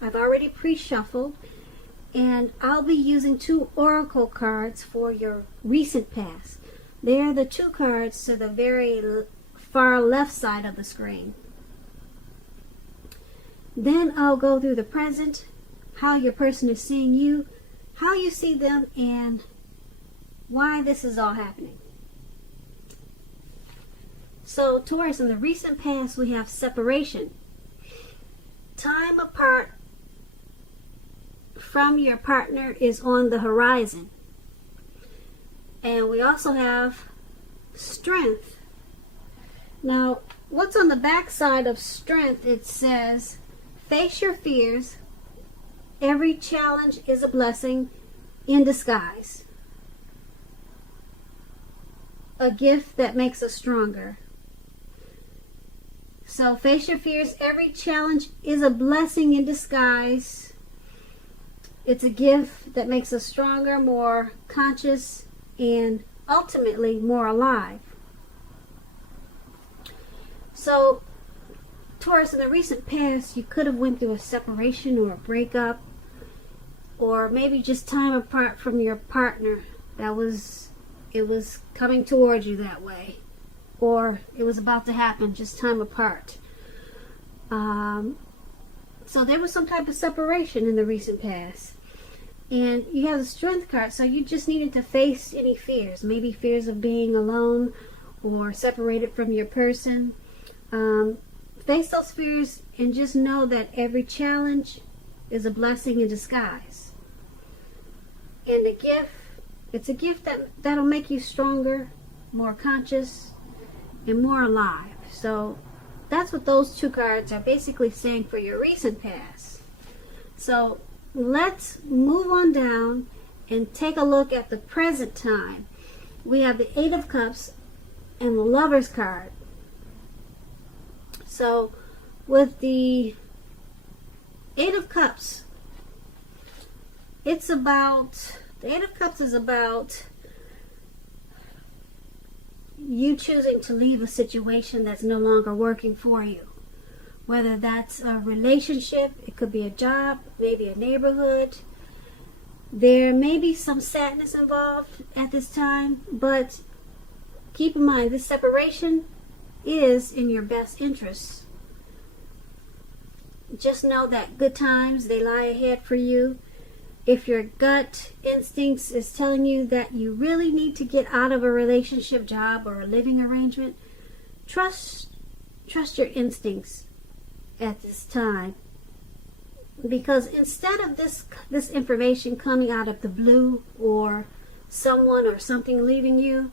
I've already pre-shuffled, and I'll be using 2 oracle cards for your recent past. They're the 2 cards to the very far left side of the screen. Then I'll go through the present, how your person is seeing you, how you see them, and why this is all happening. So, Taurus, in the recent past, we have separation. Time apart from your partner is on the horizon. And we also have strength. Now, what's on the back side of strength? It says, face your fears. Every challenge is a blessing in disguise. A gift that makes us stronger. So face your fears. Every challenge is a blessing in disguise. It's a gift that makes us stronger, more conscious, and ultimately more alive. So, Taurus, in the recent past, you could have went through a separation or a breakup, or maybe just time apart from your partner. It was coming towards you that way, or it was about to happen, just time apart. So there was some type of separation in the recent past. And you have the strength card, so you just needed to face any fears. Maybe fears of being alone or separated from your person. Face those fears and just know that every challenge is a blessing in disguise. And the gift, it's a gift that'll make you stronger, more conscious, and more alive. So that's what those 2 cards are basically saying for your recent past. So let's move on down and take a look at the present time. We have the 8 of Cups and the Lovers card. So with the 8 of Cups, the 8 of Cups is about you choosing to leave a situation that's no longer working for you. Whether that's a relationship, it could be a job, maybe a neighborhood. There may be some sadness involved at this time, but keep in mind, this separation is in your best interest. Just know that good times, they lie ahead for you. If your gut instincts is telling you that you really need to get out of a relationship, job, or a living arrangement, trust your instincts at this time, because instead of this information coming out of the blue, or someone or something leaving you,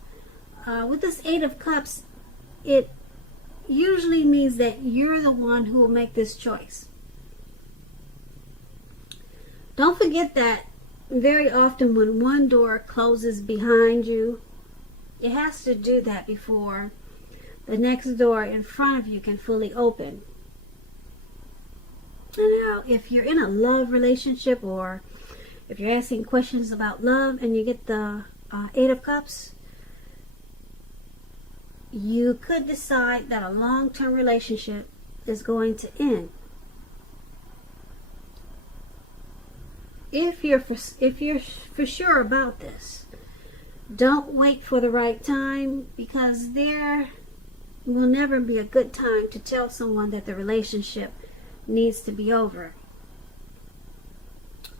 with this 8 of Cups, it usually means that you're the one who will make this choice. Don't forget that very often when one door closes behind you, it has to do that before the next door in front of you can fully open. And now, if you're in a love relationship, or if you're asking questions about love and you get the 8 of Cups, you could decide that a long-term relationship is going to end. If you're for sure about this, don't wait for the right time, because there will never be a good time to tell someone that the relationship needs to be over.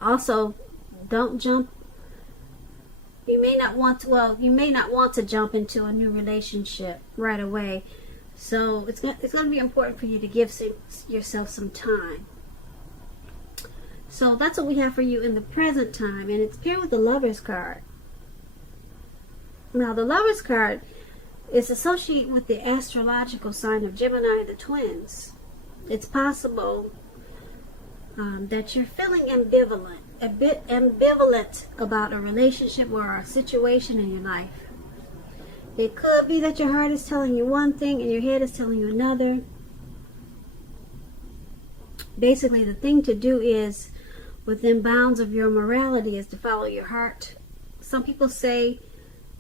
Also, don't jump. You may not want to jump into a new relationship right away. So it's going to be important for you to give yourself some time. So that's what we have for you in the present time, and it's paired with the Lovers card. Now, the Lovers card is associated with the astrological sign of Gemini, the twins. It's possible that you're feeling a bit ambivalent about a relationship or a situation in your life. It could be that your heart is telling you one thing and your head is telling you another. Basically, the thing to do is, within bounds of your morality, is to follow your heart. Some people say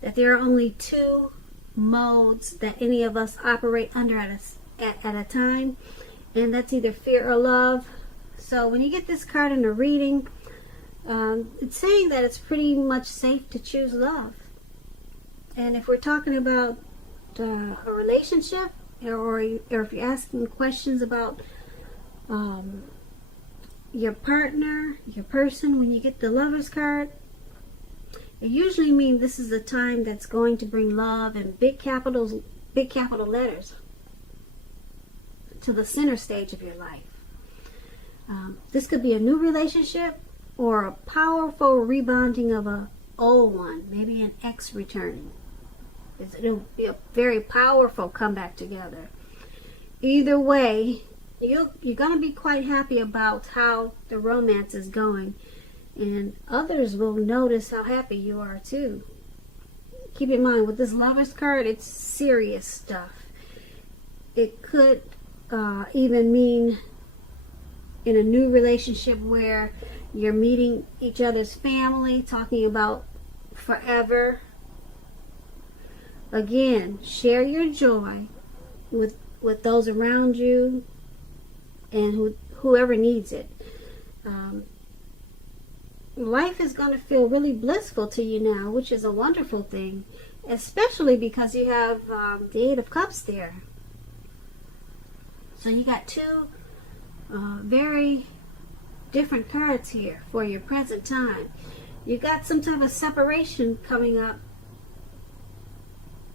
that there are only 2 modes that any of us operate under at a time, and that's either fear or love. So when you get this card in a reading, it's saying that it's pretty much safe to choose love. And if we're talking about a relationship, or if you're asking questions about your partner, your person, when you get the Lover's card, it usually means this is a time that's going to bring love in big capital letters to the center stage of your life. This could be a new relationship or a powerful rebonding of an old one, maybe an ex returning. It'll be a very powerful comeback together. Either way, you're going to be quite happy about how the romance is going, and others will notice how happy you are too. Keep in mind, with this Lover's card, it's serious stuff. It could even mean in a new relationship where you're meeting each other's family, talking about forever. Again, share your joy with those around you and whoever needs it. Life is going to feel really blissful to you now, which is a wonderful thing, especially because you have the Eight of Cups there. So you got two very different cards here for your present time. You got some type of separation coming up.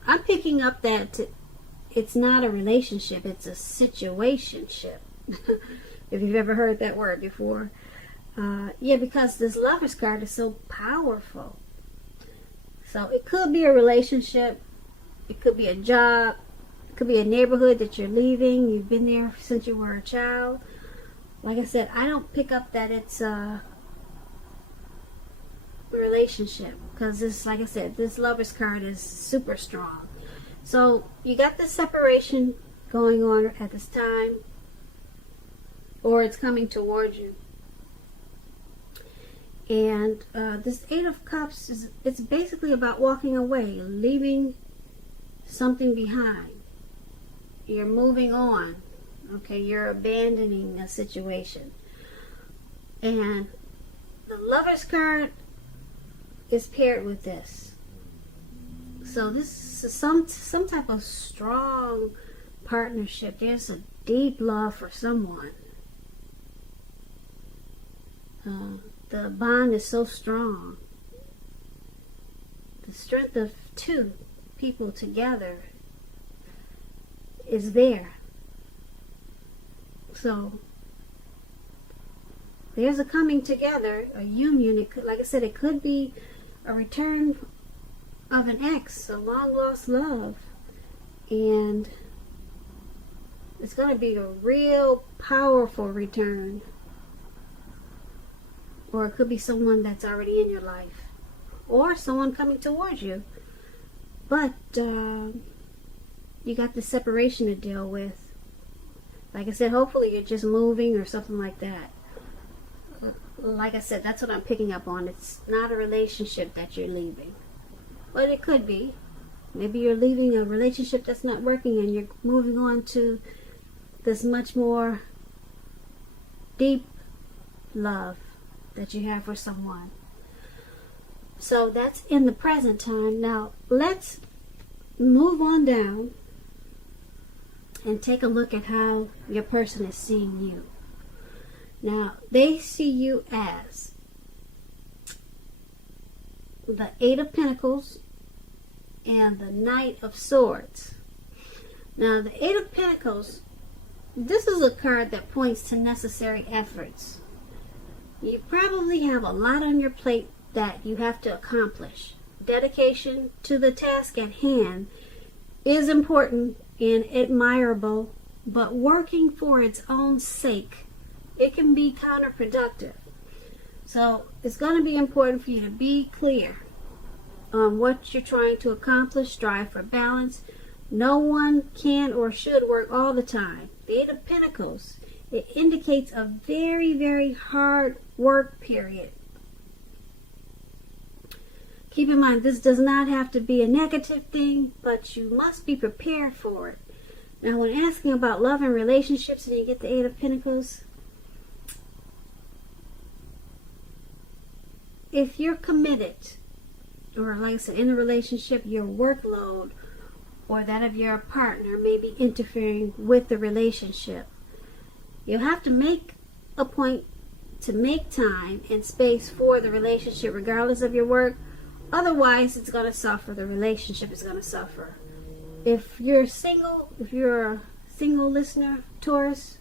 I'm picking up that it's not a relationship, it's a situationship. If you've ever heard that word before. Yeah, because this Lover's card is so powerful. So it could be a relationship, it could be a job, it could be a neighborhood that you're leaving. You've been there since you were a child. Like I said, I don't pick up that it's a relationship, because this, like I said, this Lover's card is super strong. So you got this separation going on at this time, or it's coming towards you. And this Eight of Cups it's basically about walking away, leaving something behind. You're moving on. Okay, you're abandoning a situation. And the Lover's card is paired with this. So this is some type of strong partnership. There's a deep love for someone. The bond is so strong. The strength of two people together is there. So there's a coming together, a union. It could, like I said, it could be a return of an ex, a long lost love, and it's going to be a real powerful return. Or it could be someone that's already in your life, or someone coming towards you. But you got the separation to deal with. Like I said, hopefully you're just moving or something like that. Like I said, that's what I'm picking up on. It's not a relationship that you're leaving. But it could be. Maybe you're leaving a relationship that's not working and you're moving on to this much more deep love that you have for someone. So that's in the present time. Now let's move on down and take a look at how your person is seeing you. Now they see you as the Eight of Pentacles and the Knight of Swords. Now the Eight of Pentacles, this is a card that points to necessary efforts. You probably have a lot on your plate that you have to accomplish. Dedication to the task at hand is important and admirable, but working for its own sake, it can be counterproductive. So it's going to be important for you to be clear on what you're trying to accomplish. Strive for balance. No one can or should work all the time. The Eight of Pentacles, it indicates a very, very hard work period. Keep in mind, this does not have to be a negative thing, but you must be prepared for it. Now, when asking about love and relationships and you get the Eight of Pentacles, if you're committed, or like I said, in a relationship, your workload or that of your partner may be interfering with the relationship. You'll have to make a point to make time and space for the relationship regardless of your work. Otherwise, it's going to suffer. The relationship is going to suffer. If you're a single listener, Taurus,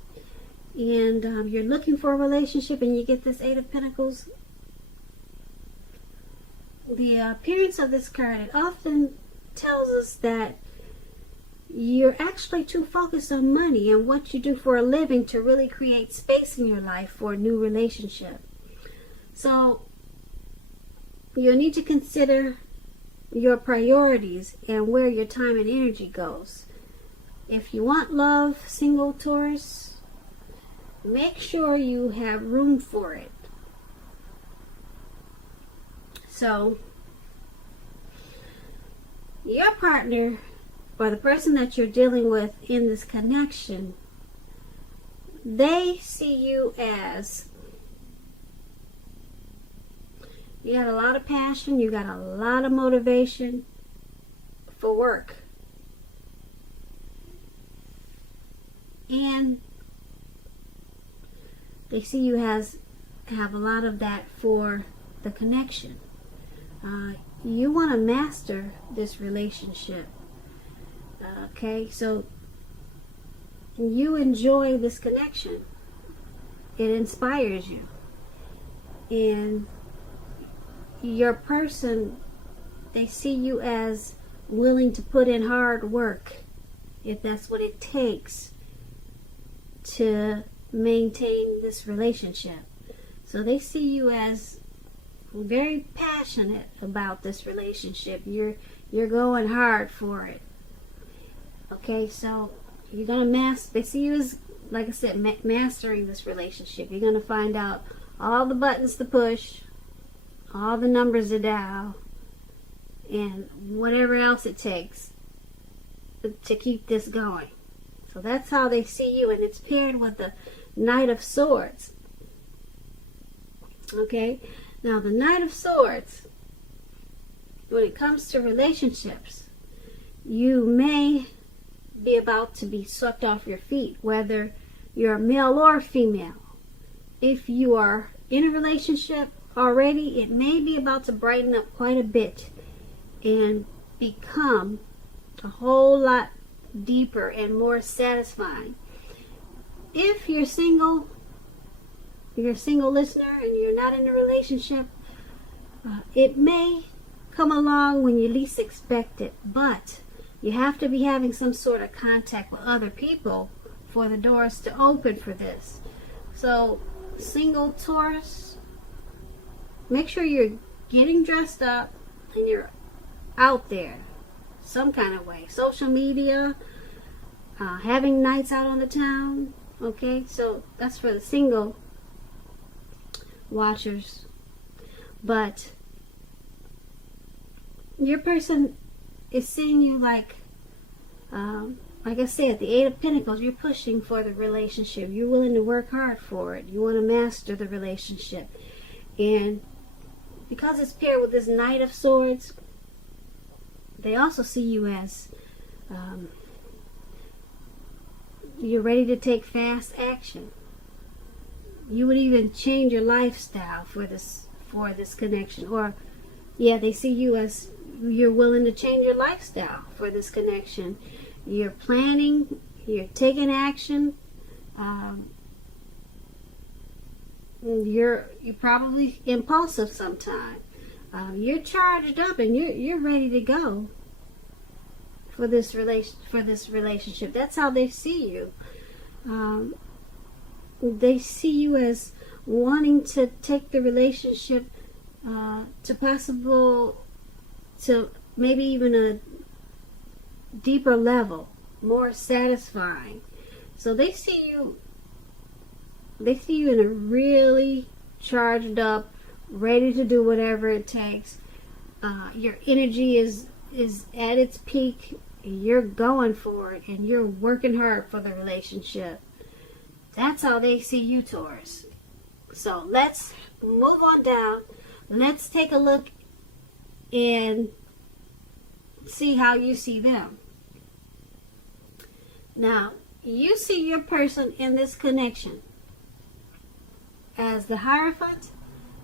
and you're looking for a relationship and you get this Eight of Pentacles, the appearance of this card, it often tells us that you're actually too focused on money and what you do for a living to really create space in your life for a new relationship. So you'll need to consider your priorities and where your time and energy goes. If you want love, single Taurus, make sure you have room for it. So your partner, or the person that you're dealing with in this connection, they see you as, you got a lot of passion, you got a lot of motivation for work. And they see you have a lot of that for the connection. You want to master this relationship. Okay, so you enjoy this connection. It inspires you. And your person, they see you as willing to put in hard work, if that's what it takes to maintain this relationship. So they see you as very passionate about this relationship. You're going hard for it. Okay, so you're gonna they see you as, like I said, mastering this relationship. You're gonna find out all the buttons to push, all the numbers to dial, and whatever else it takes to keep this going. So that's how they see you, and it's paired with the Knight of Swords. Okay, now the Knight of Swords, when it comes to relationships, you may be about to be swept off your feet, whether you're male or female. If you are in a relationship already, it may be about to brighten up quite a bit and become a whole lot deeper and more satisfying. If you're single listener and you're not in a relationship, it may come along when you least expect it, but you have to be having some sort of contact with other people for the doors to open for this. So, single Taurus, make sure you're getting dressed up and you're out there some kind of way. Social media, having nights out on the town. Okay, so that's for the single watchers. But your person is seeing you like I said, the Eight of Pentacles, you're pushing for the relationship. You're willing to work hard for it. You want to master the relationship. And because it's paired with this Knight of Swords, they also see you as you're ready to take fast action. You would even change your lifestyle for this connection. Or, yeah, they see you as you're willing to change your lifestyle for this connection. You're planning, you're taking action. You're probably impulsive sometimes. You're charged up and you're ready to go for this relationship. That's how they see you. They see you as wanting to take the relationship to maybe even a deeper level, more satisfying. So they see you in a really charged up, ready to do whatever it takes. Your energy is at its peak. You're going for it and you're working hard for the relationship. That's how they see you, Taurus. So let's move on down let's take a look and see how you see them. Now, you see your person in this connection as the Hierophant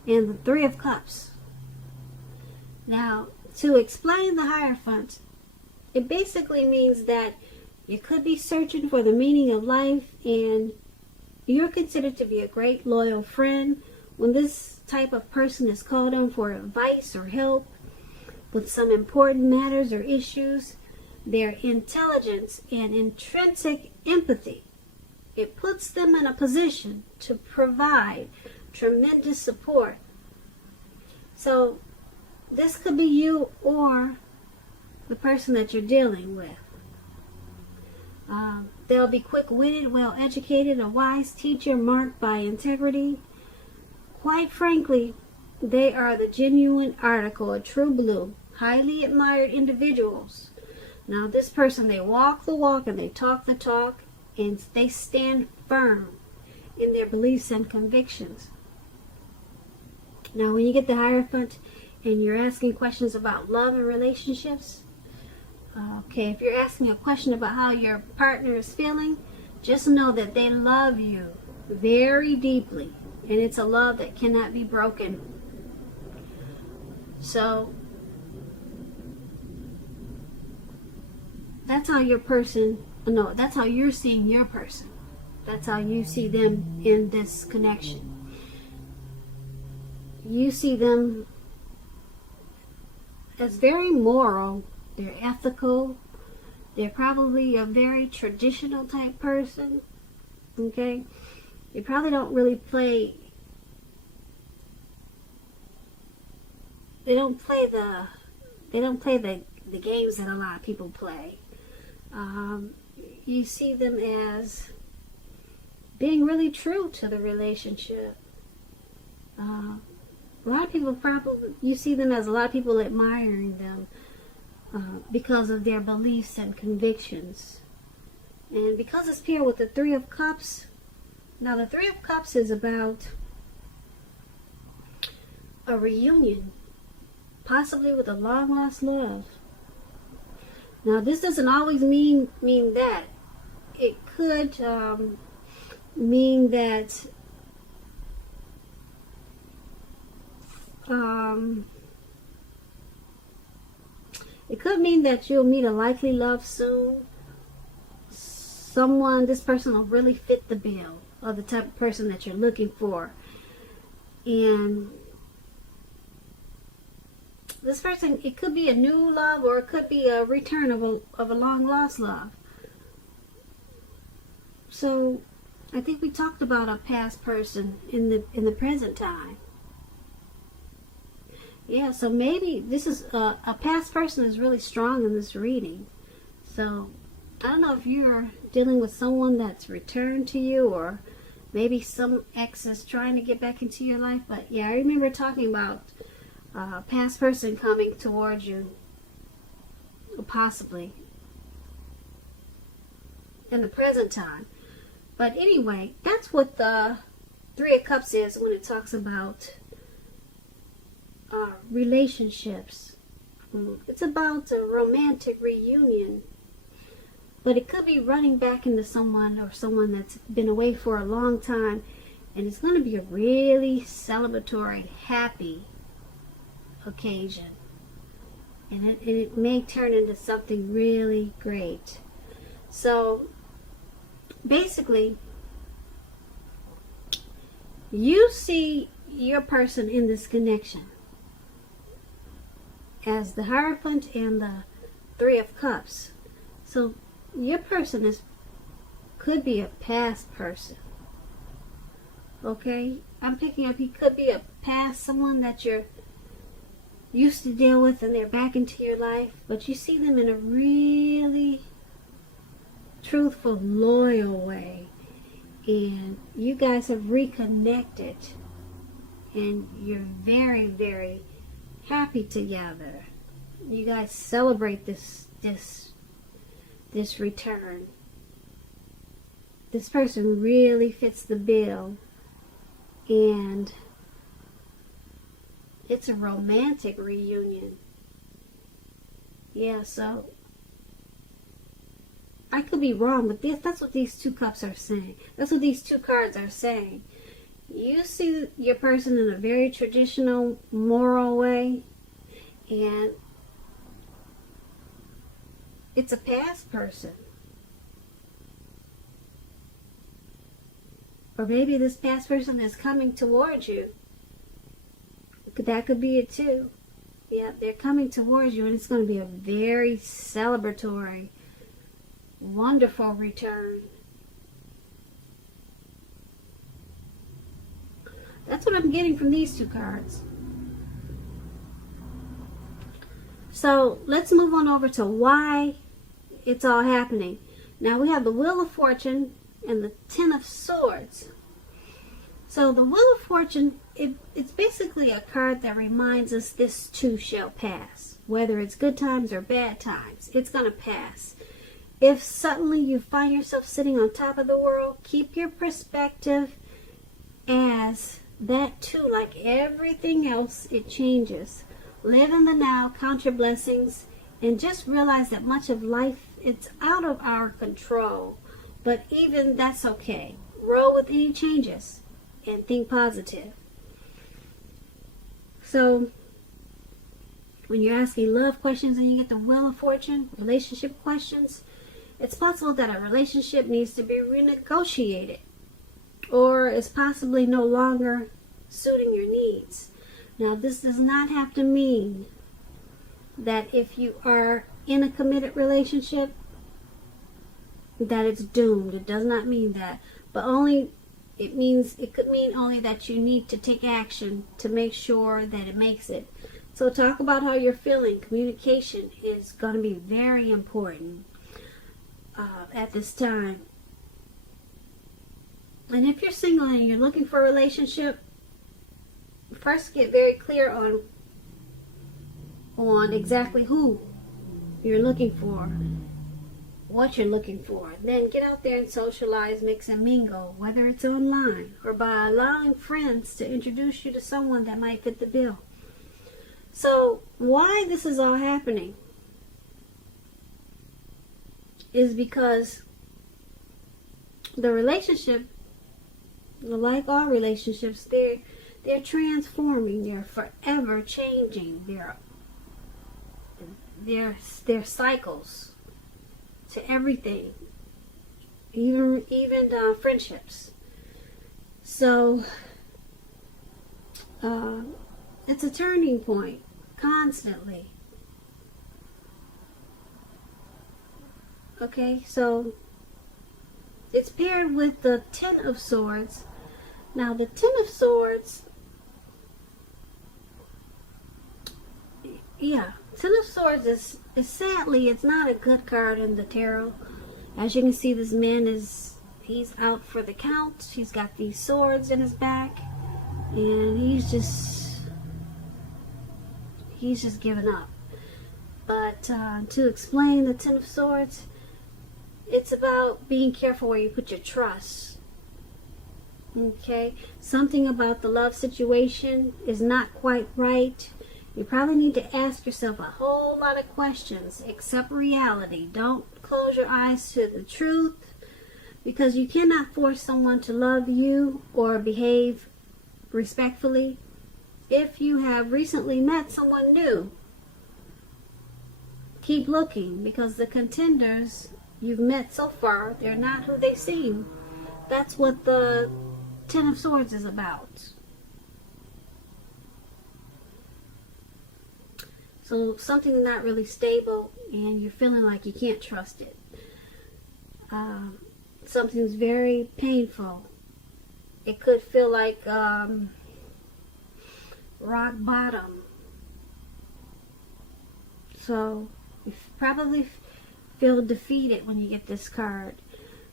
and the Three of Cups. Now, to explain the Hierophant, it basically means that you could be searching for the meaning of life, and you're considered to be a great loyal friend. When this type of person is called on for advice or help with some important matters or issues, their intelligence and intrinsic empathy, it puts them in a position to provide tremendous support. So this could be you or the person that you're dealing with. They'll be quick-witted, well-educated, a wise teacher marked by integrity. Quite frankly, they are the genuine article, a true blue, highly admired individuals. Now, this person, they walk the walk and they talk the talk, and they stand firm in their beliefs and convictions. Now, when you get the Hierophant and you're asking questions about love and relationships, okay, if you're asking a question about how your partner is feeling, just know that they love you very deeply, and it's a love that cannot be broken. So that's how your person, no, that's how you're seeing your person. That's how you see them in this connection. You see them as very moral. They're ethical. They're probably a very traditional type person. Okay? They probably don't really play. They don't play the games that a lot of people play. You see them as being really true to the relationship. A lot of people you see them as a lot of people admiring them because of their beliefs and convictions. And because it's paired with the Three of Cups, now the Three of Cups is about a reunion, possibly with a long-lost love. Now, this doesn't always mean that. It could mean that you'll meet a likely love soon. This person will really fit the bill of the type of person that you're looking for. And this person, it could be a new love, or it could be a return of a long lost love. So I think we talked about a past person in the present time. Yeah, so maybe this is a past person is really strong in this reading. So I don't know if you're dealing with someone that's returned to you, or maybe some ex is trying to get back into your life. But yeah, I remember talking about a past person coming towards you, possibly in the present time. But anyway, that's what the Three of Cups is when it talks about relationships. It's about a romantic reunion, but it could be running back into someone, or someone that's been away for a long time, and it's going to be a really celebratory, happy occasion, and it may turn into something really great. So basically, you see your person in this connection as the Hierophant and the Three of Cups. So your person could be a past person. Okay? I'm picking up, he could be a past, someone that you're used to deal with, and they're back into your life, but you see them in a really truthful, loyal way, and you guys have reconnected, and you're very, very happy together. You guys celebrate this return. This person really fits the bill, and it's it's a romantic reunion. Yeah, so I could be wrong, but that's what these two cups are saying. That's what these two cards are saying. You see your person in a very traditional, moral way, and it's a past person. Or maybe this past person is coming towards you. That could be it too. Yeah, they're coming towards you, and it's going to be a very celebratory, wonderful return. That's what I'm getting from these two cards. So let's move on over to why it's all happening. Now we have the Wheel of Fortune and the Ten of Swords. So the Wheel of Fortune, it's basically a card that reminds us this too shall pass. Whether it's good times or bad times, it's going to pass. If suddenly you find yourself sitting on top of the world, keep your perspective as that too, like everything else, it changes. Live in the now, count your blessings, and just realize that much of life, it's out of our control. But even that's okay. Roll with any changes and think positive. So when you're asking love questions and you get the Wheel of Fortune, relationship questions, it's possible that a relationship needs to be renegotiated or is possibly no longer suiting your needs. Now, this does not have to mean that if you are in a committed relationship that it's doomed. It does not mean that. But it could mean only that you need to take action to make sure that it makes it. So talk about how you're feeling. Communication is going to be very important at this time. And if you're single and you're looking for a relationship, first get very clear on exactly who you're looking for, what you're looking for. Then get out there and socialize, mix and mingle, whether it's online or by allowing friends to introduce you to someone that might fit the bill. So why this is all happening is because the relationship, like all relationships, they're transforming, they're forever changing, they're cycles to everything, even friendships. So it's a turning point constantly. Okay, so it's paired with the Ten of Swords. Now the Ten of Swords, Ten of Swords is sadly, it's not a good card in the tarot. As you can see, this man he's out for the count. He's got these swords in his back, and he's just given up. But to explain the Ten of Swords, it's about being careful where you put your trust. Okay, something about the love situation is not quite right. You probably need to ask yourself a whole lot of questions. Accept reality. Don't close your eyes to the truth, because you cannot force someone to love you or behave respectfully if you have recently met someone new. Keep looking, because the contenders you've met so far, they're not who they seem. That's what the Ten of Swords is about. So something not really stable, and you're feeling like you can't trust it. Something's very painful. It could feel like rock bottom. So you probably feel defeated when you get this card.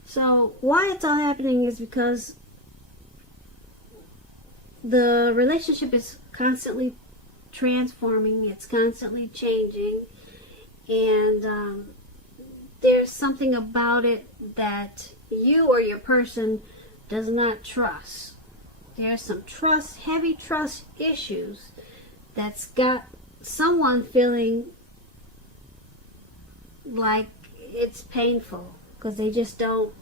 So why it's all happening is because the relationship is constantly transforming, it's constantly changing, and there's something about it that you or your person does not trust. There's some heavy trust issues that's got someone feeling like it's painful because they just don't,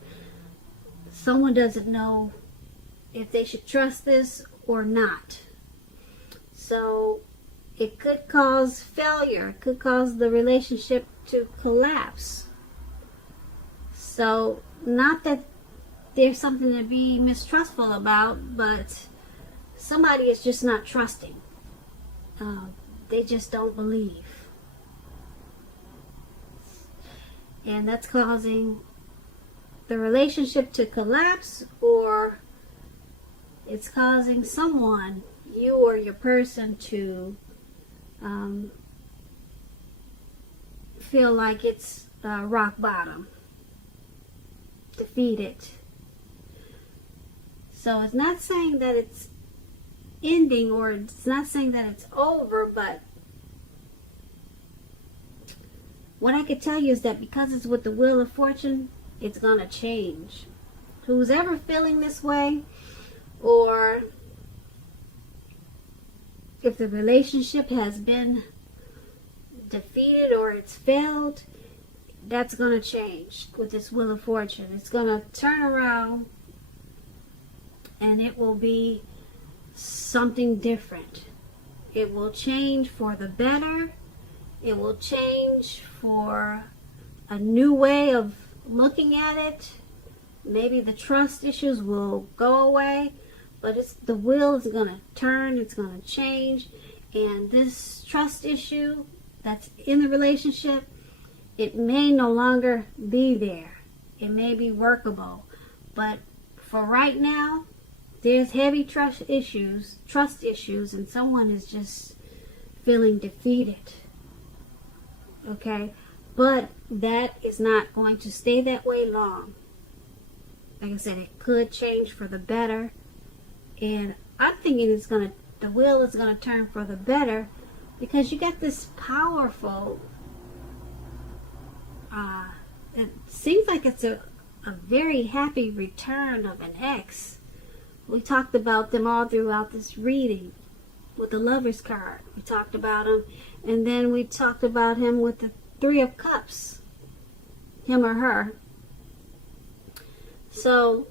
someone doesn't know if they should trust this or not. So it could cause failure. It could cause the relationship to collapse. So not that there's something to be mistrustful about, but somebody is just not trusting. They just don't believe. And that's causing the relationship to collapse, or it's causing someone, you or your person, to feel like it's rock bottom, defeated. So it's not saying that it's ending, or it's not saying that it's over, but what I could tell you is that because it's with the Wheel of Fortune, it's going to change. Who's ever feeling this way, or if the relationship has been defeated or it's failed, that's going to change with this Wheel of Fortune. It's going to turn around and it will be something different. It will change for the better. It will change for a new way of looking at it. Maybe the trust issues will go away, but the wheel is going to turn, it's going to change, and this trust issue that's in the relationship, it may no longer be there. It may be workable, but for right now, there's heavy trust issues, and someone is just feeling defeated. Okay? But that is not going to stay that way long. Like I said, it could change for the better. And I'm thinking the wheel is going to turn for the better, because you got this powerful, it seems like it's a very happy return of an ex. We talked about them all throughout this reading with the Lover's card. We talked about him, and then we talked about him with the Three of Cups, him or her. So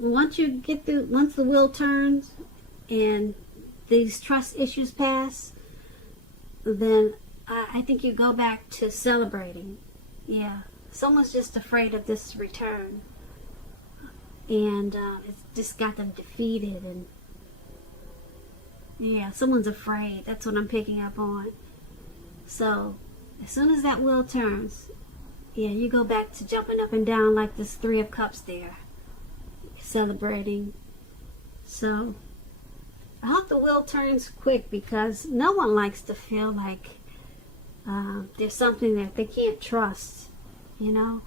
once the wheel turns and these trust issues pass, then I think you go back to celebrating. Yeah, someone's just afraid of this return, and it's just got them defeated, and yeah, someone's afraid. That's what I'm picking up on. So as soon as that wheel turns, yeah, you go back to jumping up and down like this Three of Cups there, celebrating. So I hope the wheel turns quick, because no one likes to feel like there's something that they can't trust, you know.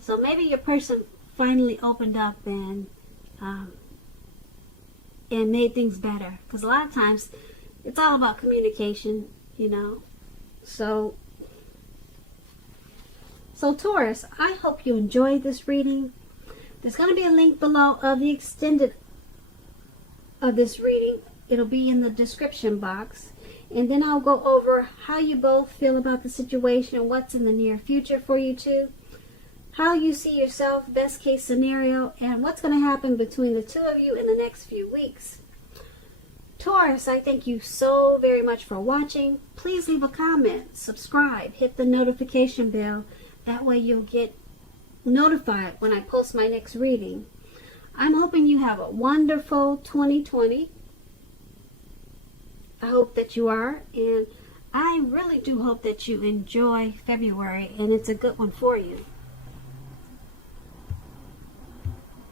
So maybe your person finally opened up and made things better, because a lot of times it's all about communication, you know. So Taurus, I hope you enjoyed this reading. There's going to be a link below of the extended of this reading. It'll be in the description box. And then I'll go over how you both feel about the situation, what's in the near future for you two, how you see yourself, best case scenario, and what's going to happen between the two of you in the next few weeks. Taurus, I thank you so very much for watching. Please leave a comment, subscribe, hit the notification bell. That way you'll get notified when I post my next reading. I'm hoping you have a wonderful 2020. I hope that you are, and I really do hope that you enjoy February, and it's a good one for you.